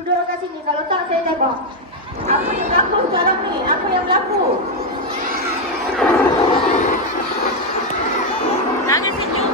duduk kat sini. Kalau tak, saya tembak. Apa yang berlaku sekarang ni? Apa yang berlaku? Jangan senyum.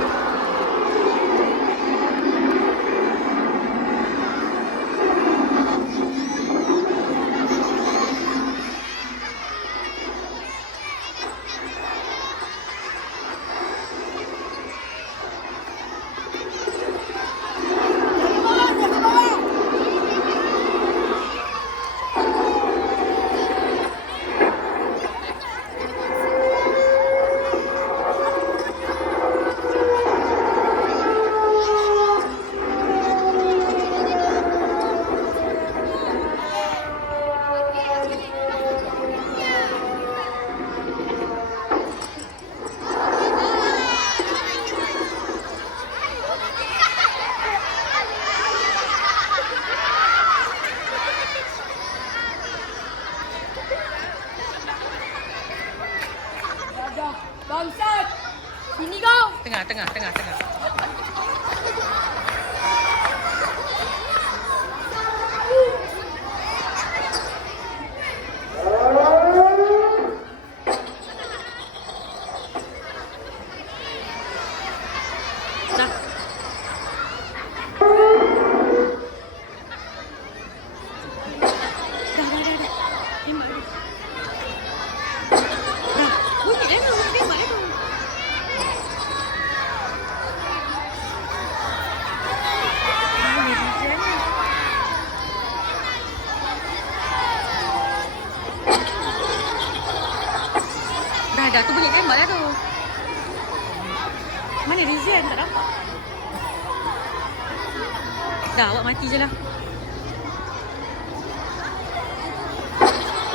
Bangsat! Sini kau! Tengah. Dah. Dah. Tembak dia. Dah. Bunyi dia tu. Tembak dia tu. Dah tu bunyi tembak dia tu. Mana Rizian? Tak nampak. Dah, awak mati je lah.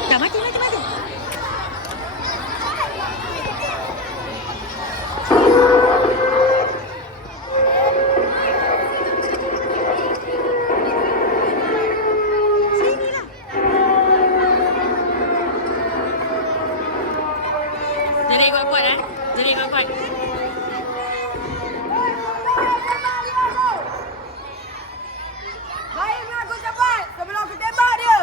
Dah, mati. Sinilah. Jadi kuat-kuat Jadi kuat-kuat. Baik aku cepat sebelum aku tembak dia!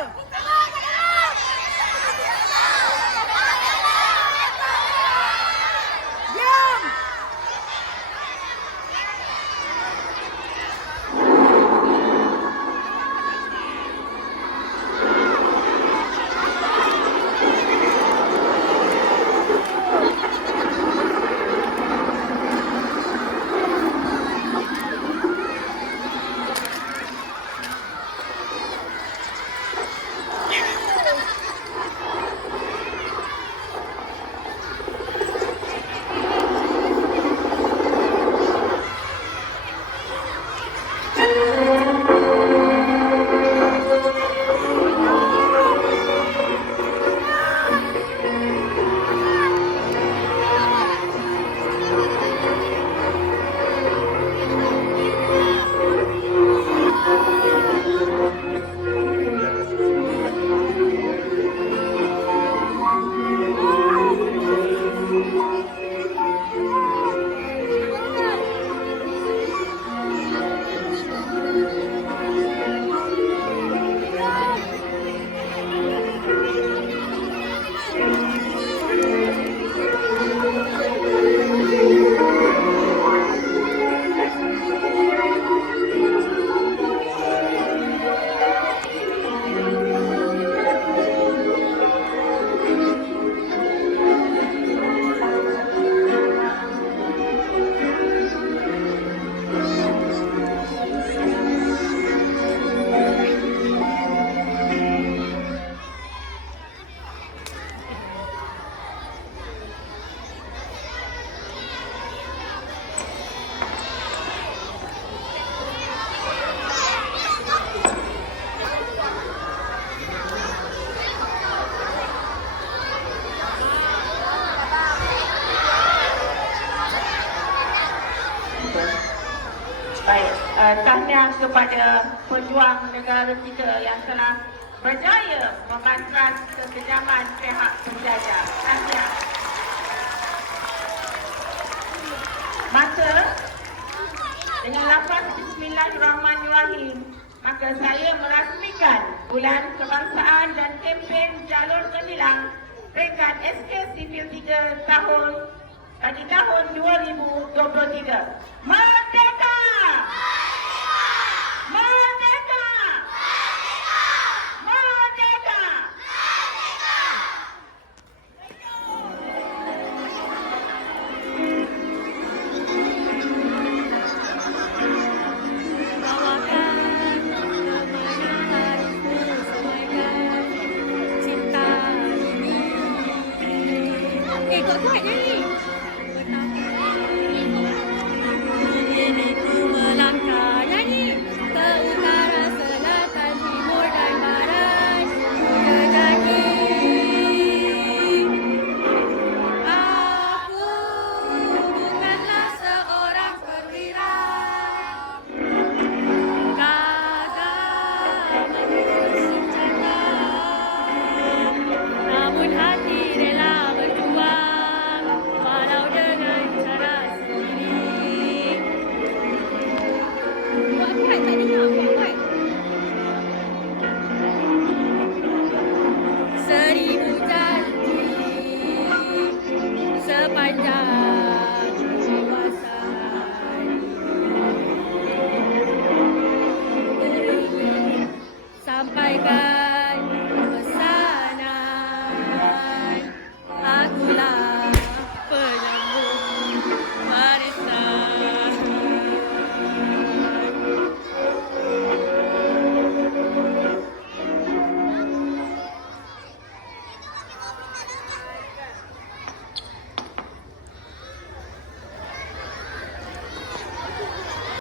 Diam! Baik, tahniah kepada pejuang negara kita yang telah berjaya membantras kekejaman pihak penjajah. Tahniah. Maka dengan lafaz Bismillahirrahmanirrahim maka saya merasmikan Bulan Kebangsaan dan kempen Jalur Gemilang peringkat SK Sipil 3 tahun 2023. Merdeka!